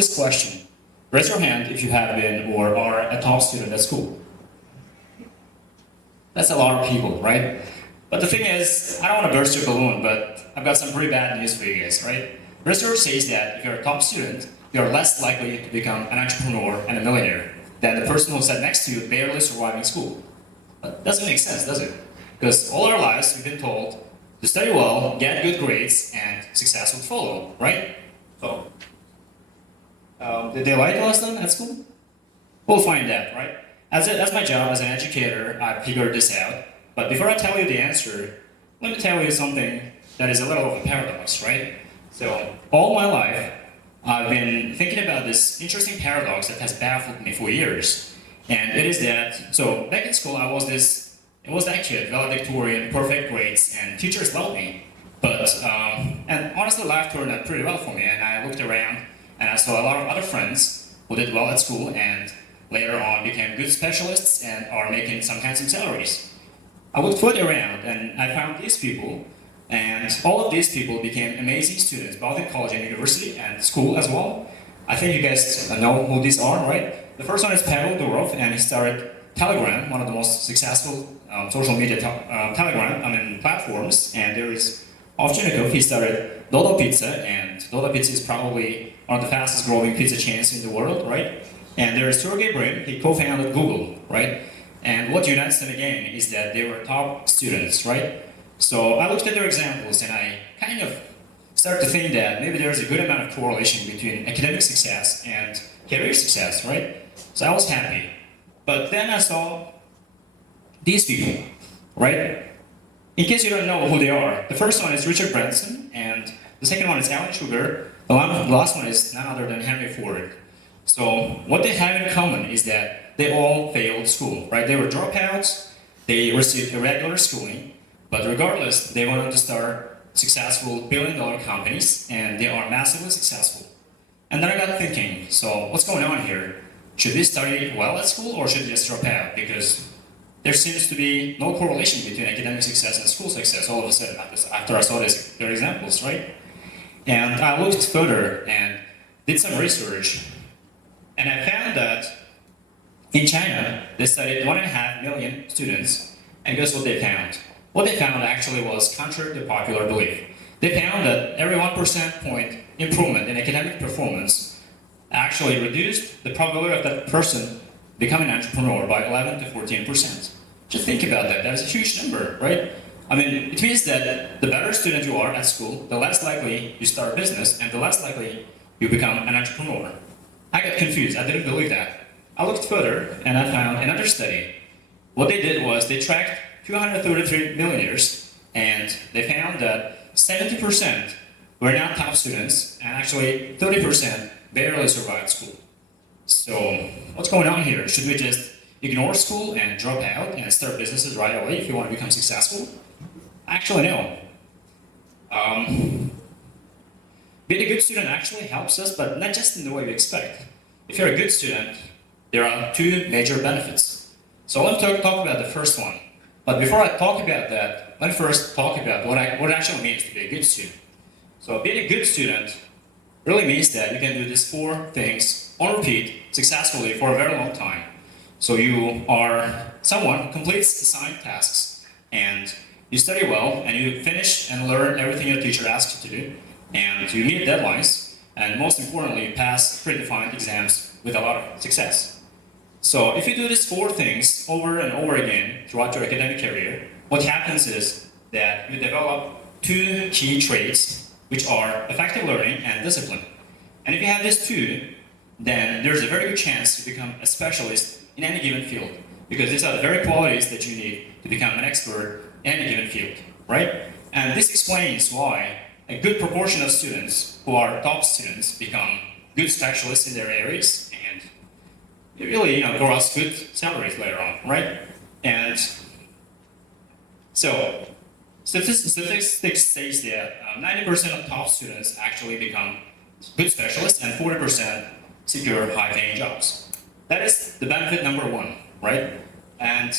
this question. Raise your hand if you have been or are a top student at school. That's a lot of people, right? But the thing is, I don't want to burst your balloon, but I've got some pretty bad news for you guys, right? Research says that if you're a top student, you're less likely to become an entrepreneur and a millionaire than the person who sat next to you barely surviving school. That doesn't make sense, does it? Because all our lives we've been told to study well, get good grades, and success will follow, right? So, did they lie to us then at school? We'll find out, right? As my job as an educator, I figured this out. But before I tell you the answer, let me tell you something that is a little of a paradox, right? So, all my life, I've been thinking about this interesting paradox that has baffled me for years. And it is that, so back in school, I was that kid, valedictorian, perfect grades, and teachers loved me. But, and honestly, life turned out pretty well for me, and I looked around, and I saw a lot of other friends who did well at school, and later on became good specialists and are making some handsome salaries. I looked further around, and I found these people, and all of these people became amazing students, both in college and university, and school as well. I think you guys know who these are, right? The first one is Pavel Durov, and he started Telegram, one of the most successful social media platforms. And there is Ovchinnikov, he started Dodo Pizza, and Dodo Pizza is probably one of the fastest growing pizza chains in the world, right? And there is Sergey Brin, he co-founded Google, right? And what unites them again is that they were top students, right? So I looked at their examples and I kind of started to think that maybe there's a good amount of correlation between academic success and career success, right? So I was happy. But then I saw these people, right? In case you don't know who they are, the first one is Richard Branson, and the second one is Alan Sugar. The last one is none other than Henry Ford. So what they have in common is that they all failed school, right? They were dropouts, they received irregular schooling, but regardless, they wanted to start successful billion-dollar companies, and they are massively successful. And then I got thinking, so what's going on here? Should we study well at school, or should we just drop out? Because there seems to be no correlation between academic success and school success all of a sudden after I saw their examples, right? And I looked further and did some research, and I found that in China, they studied 1.5 million students, and guess what they found? What they found actually was contrary to popular belief. They found that every 1% point improvement in academic performance actually reduced the probability of that person becoming an entrepreneur by 11 to 14%. Just think about that. That is a huge number, right? I mean, it means that the better student you are at school, the less likely you start a business, and the less likely you become an entrepreneur. I got confused. I didn't believe that. I looked further, and I found another study. What they did was they tracked 233 millionaires, and they found that 70% were not top students, and actually 30% barely survived school. So, what's going on here? Should we just ignore school and drop out and start businesses right away if you want to become successful? Actually, no. Being a good student actually helps us, but not just in the way we expect. If you're a good student, there are two major benefits. So let me talk about the first one. But before I talk about that, let me first talk about what it actually means to be a good student. So being a good student really means that you can do these 4 things on repeat successfully for a very long time. So you are someone who completes assigned tasks, and you study well, and you finish and learn everything your teacher asks you to do, and you meet deadlines, and most importantly, you pass predefined exams with a lot of success. So if you do these 4 things over and over again throughout your academic career, what happens is that you develop 2 key traits, which are effective learning and discipline. And if you have these 2, then there's a very good chance to become a specialist in any given field, because these are the very qualities that you need to become an expert in any given field, right? And this explains why a good proportion of students who are top students become good specialists in their areas, and it really, grow us good salaries later on, right? And so, statistics says that 90% of top students actually become good specialists, and 40% secure high-paying jobs. That is the benefit number 1, right? And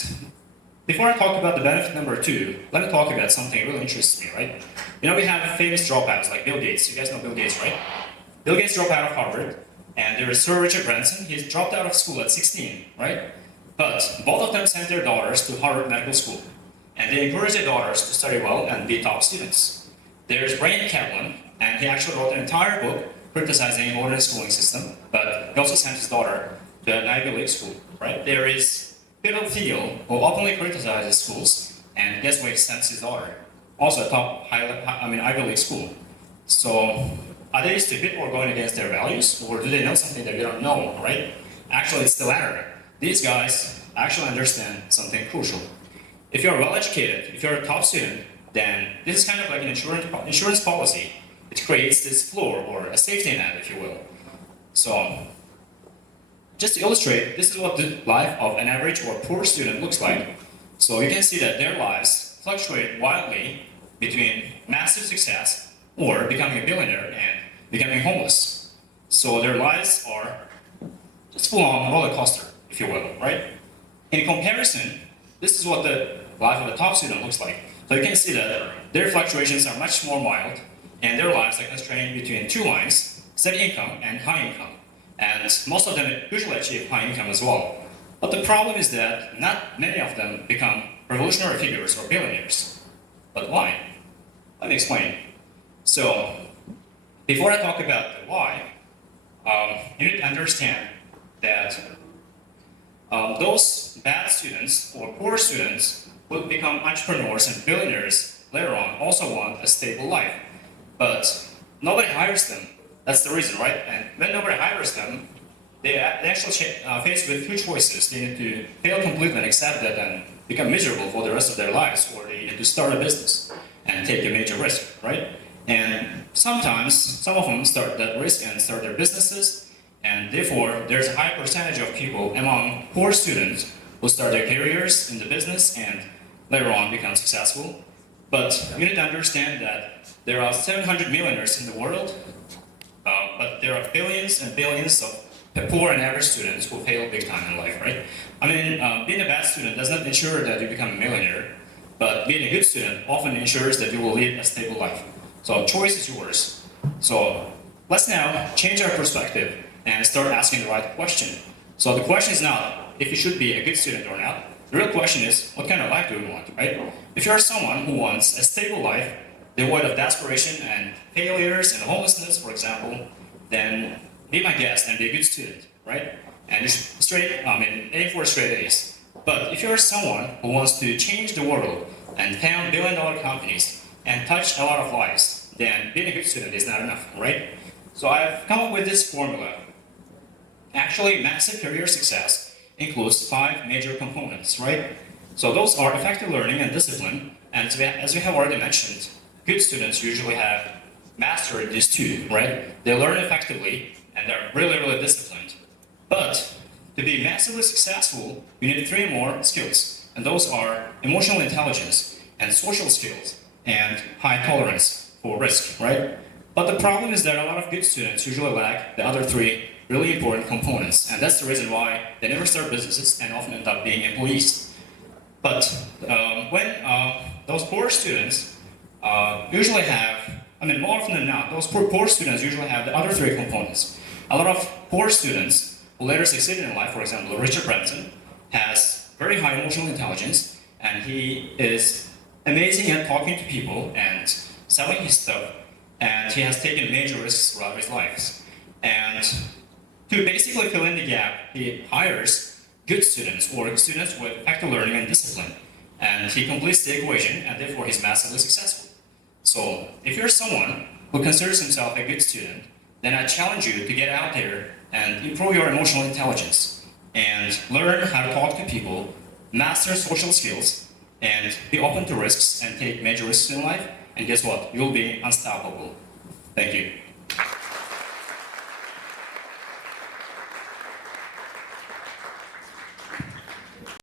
before I talk about the benefit number 2, let me talk about something that really interests me, right? We have famous dropouts like Bill Gates. You guys know Bill Gates, right? Bill Gates dropped out of Harvard, and there is Sir Richard Branson. He's dropped out of school at 16, right? But both of them sent their daughters to Harvard Medical School, and they encouraged their daughters to study well and be top students. There's Brian Kaplan, and he actually wrote an entire book criticizing the modern schooling system, but he also sent his daughter to an Ivy League school, right? There is Peter Thiel, who openly criticizes schools, and guess where he sends his daughter? Also a top Ivy League school. So are they stupid or going against their values, or do they know something that we don't know, right? Actually, it's the latter. These guys actually understand something crucial. If you're well educated, if you're a top student, then this is kind of like an insurance policy. It creates this floor or a safety net, if you will. So just to illustrate, this is what the life of an average or poor student looks like. So you can see that their lives fluctuate wildly between massive success or becoming a billionaire and becoming homeless. So their lives are just full-on roller coaster, if you will, right? In comparison, this is what the life of a top student looks like. So you can see that their fluctuations are much more mild, and their lives are constrained between two lines, steady income and high income. And most of them usually achieve high income as well. But the problem is that not many of them become revolutionary figures or billionaires. But why? Let me explain. So, before I talk about the why, you need to understand that those bad students or poor students who become entrepreneurs and billionaires later on also want a stable life. But nobody hires them. That's the reason, right? And when nobody hires them, they actually faced with two choices. They need to fail completely and accept that and become miserable for the rest of their lives, or they need to start a business and take a major risk, right? And sometimes, some of them start that risk and start their businesses, and therefore, there's a high percentage of people among poor students who start their careers in the business and later on become successful. But you need to understand that there are 700 millionaires in the world, but there are billions and billions of poor and average students who fail big time in life, right? I mean, being a bad student does not ensure that you become a millionaire, but being a good student often ensures that you will lead a stable life. So choice is yours. So let's now change our perspective and start asking the right question. So the question is not if you should be a good student or not. The real question is, what kind of life do you want, right? If you're someone who wants a stable life, devoid of desperation and failures and homelessness, for example, then be my guest and be a good student, right? And aim for straight A's. But if you're someone who wants to change the world and found billion-dollar companies and touch a lot of lives, then being a good student is not enough, right? So I've come up with this formula. Actually, massive career success includes 5 major components, right? So those are effective learning and discipline, and as we have already mentioned, good students usually have mastered these 2, right? They learn effectively, and they're really, really disciplined. But to be massively successful, you need 3 more skills, and those are emotional intelligence and social skills and high tolerance for risk, right? But the problem is that a lot of good students usually lack the other 3 really important components, and that's the reason why they never start businesses and often end up being employees. But when those poor students usually have, more often than not, those poor students usually have the other 3 components. A lot of poor students who later succeeded in life, for example, Richard Branson, has very high emotional intelligence, and he is amazing at talking to people and selling his stuff, and he has taken major risks throughout his life. And to basically fill in the gap, he hires good students or students with effective learning and discipline, and he completes the equation, and therefore he's massively successful. So if you're someone who considers himself a good student, then I challenge you to get out there and improve your emotional intelligence and learn how to talk to people, master social skills, and be open to risks and take major risks in life. And guess what? You'll be unstoppable. Thank you.